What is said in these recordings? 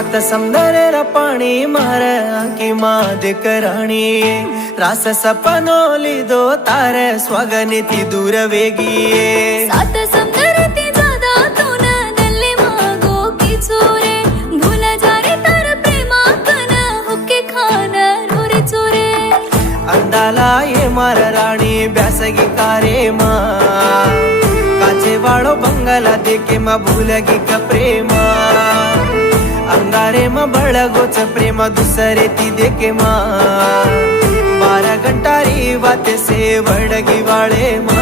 सात समंदर पाणी मार आंकी माद कराणी रास सपनो लीधो तारे स्वागनी थी दूर वेगी सात समंदर ती ज्यादा तू न दल्ले मागो की चोरे भूला जा रे तार प्रेमा कन हुक्के खाना रोरे चोरे अंदाला ये मार राणी ब्यासगी कारे मा काचे वाळो बंगाला देखे मा भूलगी का प्रेमा अंगारे मा बळगोच प्रेम दुसरे ती देखे मा 12 घंटारी वाते से वडगी वाळे मा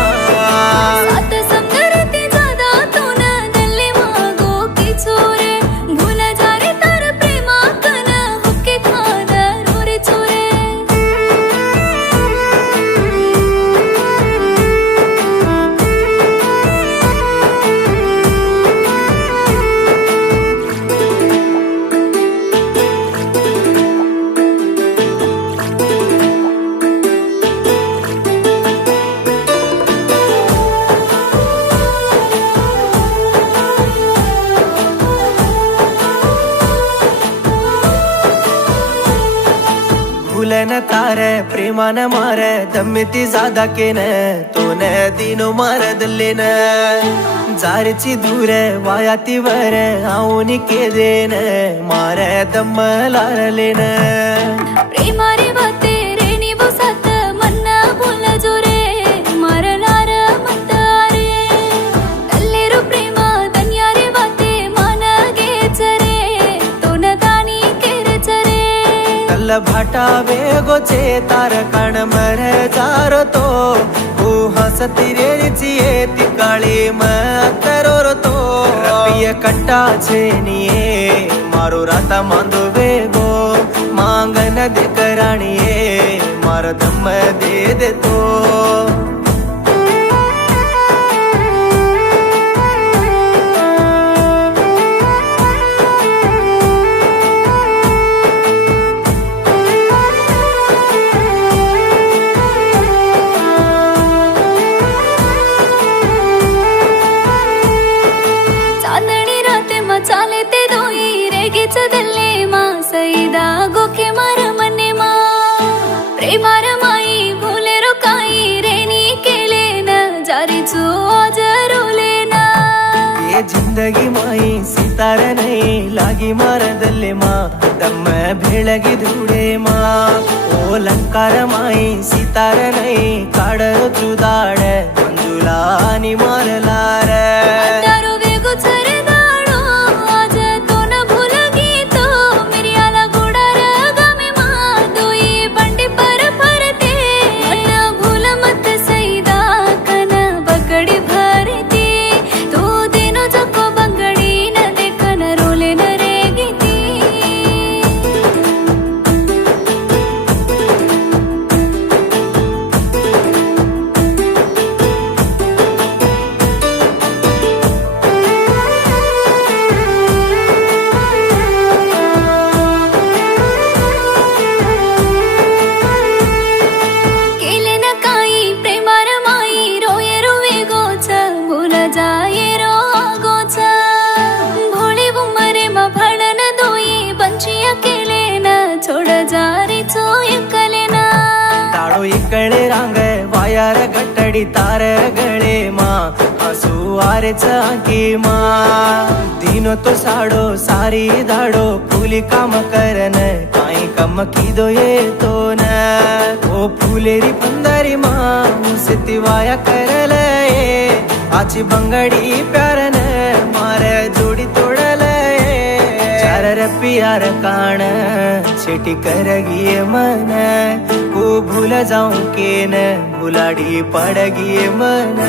सात समंदर ती ज्यादा तू न दल्ले मागो की चोरे भूला जा रे तार प्रेमा कन हुक्के खाना रोरे चोरे भूलन तारे प्रेमान मार दम्मिती जादा केन तो न दिनो मार दल्लेन जारची दूर वायाती वर आऊनी के देन मार दम लारलेन प्रेमा रे वाते रे निभो सात मन्ना भूला जो रे मार लार मत रे दल्ले रो प्रेमा दन्या रे वाते मान गेच रे तो न दानी केरच रे कल भाटा वेगोचे तार कण मर जारो तो हसती रेची येती काळी मरो तो रपिय कंटा छेनिये मारो राता मांदो वेगो मांगन दे कराणिये मारो दम दे तो चांदणी राते मा चाले ते दोई रेगेच दल्ले मा सईदा गोखे मार मने मा प्रेमार माई भूले रो काई रेनी केले न जारी चो आज रोले ना ये जिंदगी माई सितार नहीं लागी मार दल्ले मा दम भेळगी धुडे मा ओ लंकार माई सितार नहीं काड चुदाड मंजुला नि मारलार दारू वेगो छरे दाडो आज तो न भूलगी तो मेरी आला गोडार गामे मा दोई बंडे पर फरते मन भूल मत सईदा कन बगड़ी भरती तो दिनो जको बंगड़ी न देखन रोले न रेगिती केले न काई प्रेमार माई रोये रो वेगो छ भूला जाये रो गोछ भोळे बुमरे मा भणन दोई बंचिया केले न छोड़ जा रे चो एकले ना ताड़ो इकड़े रांग वायार गट्टड़ी तार गळे मा हसू आरे चाकी मा दिनो तो साडो सारी दाडो फुली काम करन काई कम कीदो ये तो न ओ फुलेरी पंदरी मा उसिती वाया करले आची बंगड़ी प्यारन मारे जोड़ी तोड़ले चार प्यार कान छेटी करगी मन को भूल जाऊं के न भुलाड़ी पड़गी मन